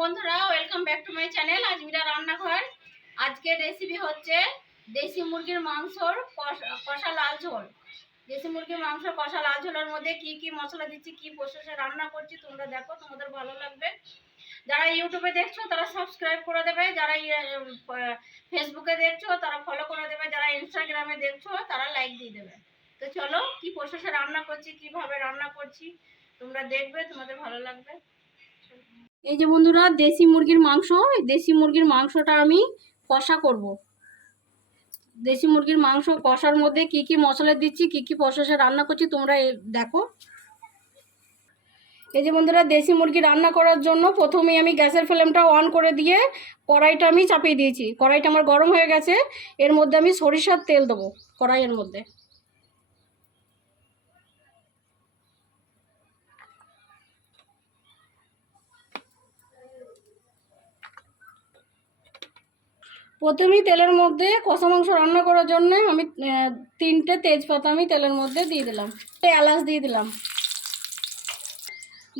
বন্ধুরা, welcome back to my channel Azmira রান্নাঘর। আজকের রেসিপি হচ্ছে দেশি মুরগির মাংসর কষা লাল ঝোল। দেশি মুরগির মাংস কষা লাল ঝোলের মধ্যে কি কি মশলা দিচ্ছি, কি প্রসেসে রান্না করছি তোমরা দেখো, তোমাদের ভালো লাগবে। যারা ইউটিউবে দেখছো তারা সাবস্ক্রাইব করে দেবে, যারা ফেসবুকে দেখছো তারা ফলো করে দেবে, যারা ইনস্টাগ্রামে দেখছো তারা লাইক দিয়ে দেবে। তো চলো কি প্রসেসে রান্না করছি, কিভাবে রান্না করছি তোমরা দেখবে, তোমাদের ভালো লাগবে। এই যে বন্ধুরা, দেশি মুরগির মাংস, দেশি মুরগির মাংসটা আমি কষা করব। দেশি মুরগির মাংস কষার মধ্যে কি কি মশলা দিচ্ছি, কি কি প্রসেসে রান্না করছি তোমরা দেখো। এই যে বন্ধুরা, দেশি মুরগি রান্না করার জন্য প্রথমেই আমি গ্যাসের ফ্লেমটা অন করে দিয়ে কড়াইটা আমি চাপিয়ে দিয়েছি। কড়াইটা আমার গরম হয়ে গেছে, এর মধ্যে আমি সরিষার তেল দেবো কড়াইয়ের মধ্যে। প্রথমেই তেলের মধ্যে কষা মাংস রান্না করার জন্য আমি 3টে তেজপাতা আমি তেলের মধ্যে দিয়ে দিলাম, এলাচ দিয়ে দিলাম,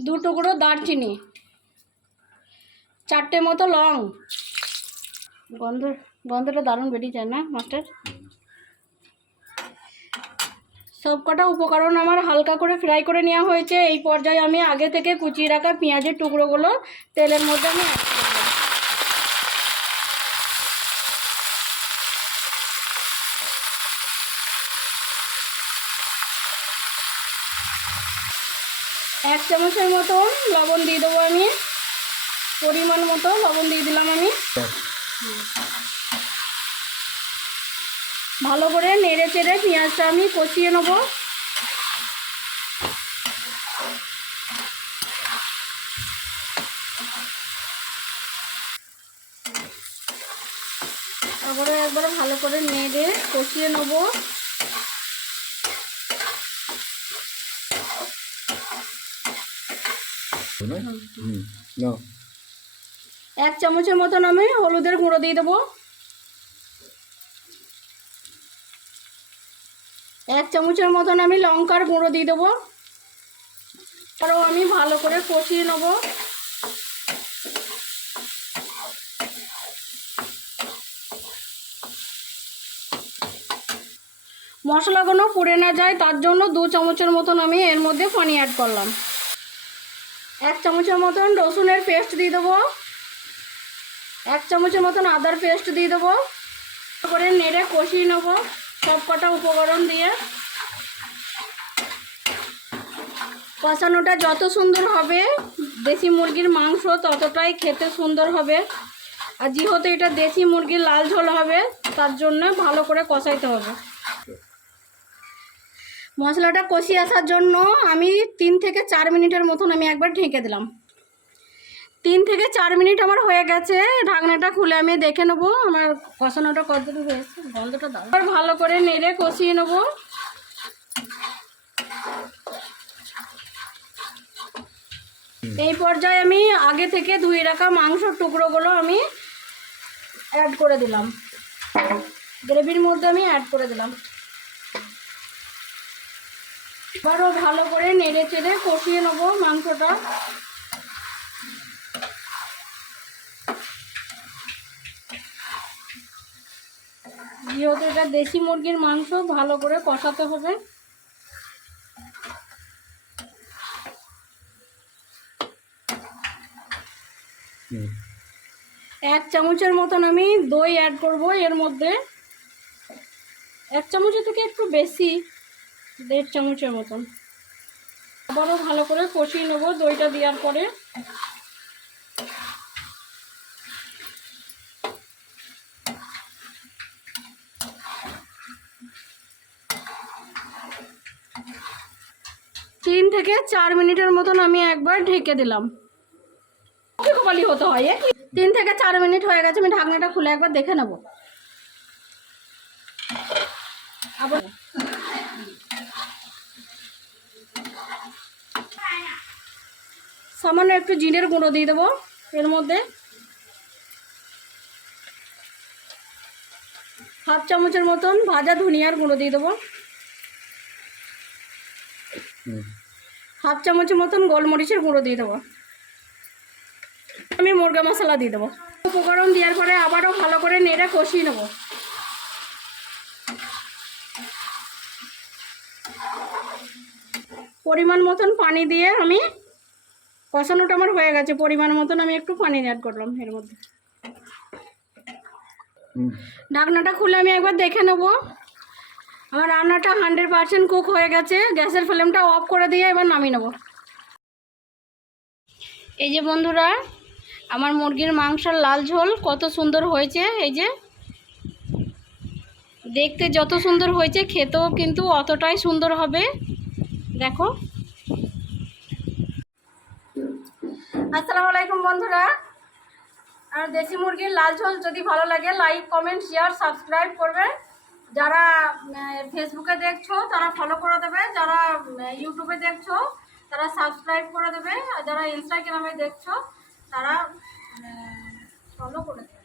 2 টুকরো দারচিনি, 4টে মতো লং। গন্ধটা দারুণ বেরিয়ে যায় না মাস্টার? সব কটা উপকরণ আমার হালকা করে ফ্রাই করে নেওয়া হয়েছে। এই পর্যায়ে আমি আগে থেকে কুচিয়ে রাখা পেঁয়াজের টুকরোগুলো তেলের মধ্যে আমি অ্যাড করব। এক চামচের মতন লবণ দিয়ে দেবো আমি, পরিমাণ মতো লবণ দিয়ে দিলাম আমি। ভালো করে নেড়ে চেড়ে পেঁয়াজটা আমি কষিয়ে নেব। তারপরে একবার ভালো করে নেড়ে কষিয়ে নেব। এক চামচের মতন আমি হলুদের গুঁড়ো দিয়ে দেবো, 1 চামচের মতন আমি লঙ্কার গুঁড়ো দিয়ে দেবো। আরও আমি ভালো করে কষিয়ে নেব। মশলাগুলো পুড়ে না যায় তার জন্য 2 চামচের মতন আমি এর মধ্যে পানি অ্যাড করলাম। 1 চামচের মতন রসুনের পেস্ট দিয়ে দেবো, 1 চামচের মতন আদার পেস্ট দিয়ে দেবো। করে নেড়ে কষিয়ে নেব সব কটা উপকরণ দিয়ে। কষানোটা যত সুন্দর হবে দেশি মুরগির মাংস ততটাই খেতে সুন্দর হবে। আর যেহেতু এটা দেশি মুরগির লাল ঝোল হবে তার জন্য ভালো করে কষাইতে হবে। মশলাটা কষিয়ে আসার জন্য আমি 3 থেকে 4 মিনিটের মতন আমি একবার ঢেকে দিলাম। 3 থেকে 4 মিনিট আমার হয়ে গেছে। ঢাকনাটা খুলে আমি দেখে নেবো আমার কষানোটা কতটুকু হয়েছে। গন্ধটা দাও। এবার ভালো করে নেড়ে কষিয়ে নেবো। এই পর্যায়ে আমি আগে থেকে ধুয়ে রাখা মাংসর টুকরোগুলো আমি অ্যাড করে দিলাম, গ্রেভির মধ্যে আমি অ্যাড করে দিলাম। এবারও ভালো করে নেড়ে চেড়ে কষিয়ে নেবো মাংসটা। যেহেতু এটা দেশি মুরগির মাংস ভালো করে কষাতে হবে। এক চামচের মতন আমি দই অ্যাড করব এর মধ্যে, 1 চামচের থেকে একটু বেশি, 1.5 চামচের মতন। আবারও ভালো করে কষিয়ে নেব দইটা দেওয়ার পরে। তিন থেকে 4 মিনিটের মতন আমি একবার ঢেকে দিলাম। কপালি হতে হয়। 3 থেকে 4 মিনিট হয়ে গেছে, আমি ঢাকনাটা খুলে একবার দেখে নেব। আবার সামান্য একটু জিরের গুঁড়ো দিয়ে দেবো এর মধ্যে, 1/2 চামচের মতন ভাজা ধনিয়ার গুঁড়ো দিয়ে দেবো, 1/2 চামচের মতন গোলমরিচের গুঁড়ো দিয়ে দেবো, আমি মুরগা মশলা দিয়ে দেবো। উপকরণ দেওয়ার পরে আবারও ভালো করে নেড়ে কষিয়ে নেবো। পরিমাণ মতন পানি দিয়ে আমি কষানোটা আমার হয়ে গেছে। পরিমাণ মতন আমি একটু পানি অ্যাড করলাম এর মধ্যে। ঢাকনাটা খুলে আমি একবার দেখে নেব। আমার রান্নাটা 100% কুক হয়ে গেছে। গ্যাসের ফ্লেমটা অফ করে দিয়ে এবার নামিয়ে নেব। এই যে বন্ধুরা, আমার মুরগির মাংসের লাল ঝোল কত সুন্দর হয়েছে। এই যে দেখতে যত সুন্দর হয়েছে, খেতেও কিন্তু অতটাই সুন্দর হবে। দেখো। আসসালামু আলাইকুম বন্ধুরা। আর দেশি মুরগির লাল ঝোল যদি ভালো লাগে লাইক, কমেন্ট, শেয়ার, সাবস্ক্রাইব করবে। যারা ফেসবুকে দেখছো তারা ফলো করে দেবে, যারা ইউটিউবে দেখছো তারা সাবস্ক্রাইব করে দেবে, আর যারা ইনস্টাগ্রামে দেখছো তারা ফলো করে দেবে।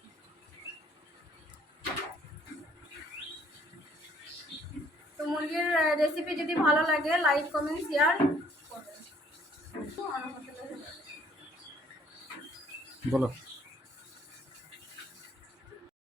তো মুরগির রেসিপি যদি ভালো লাগে লাইক, কমেন্ট, শেয়ার করবে। বলো।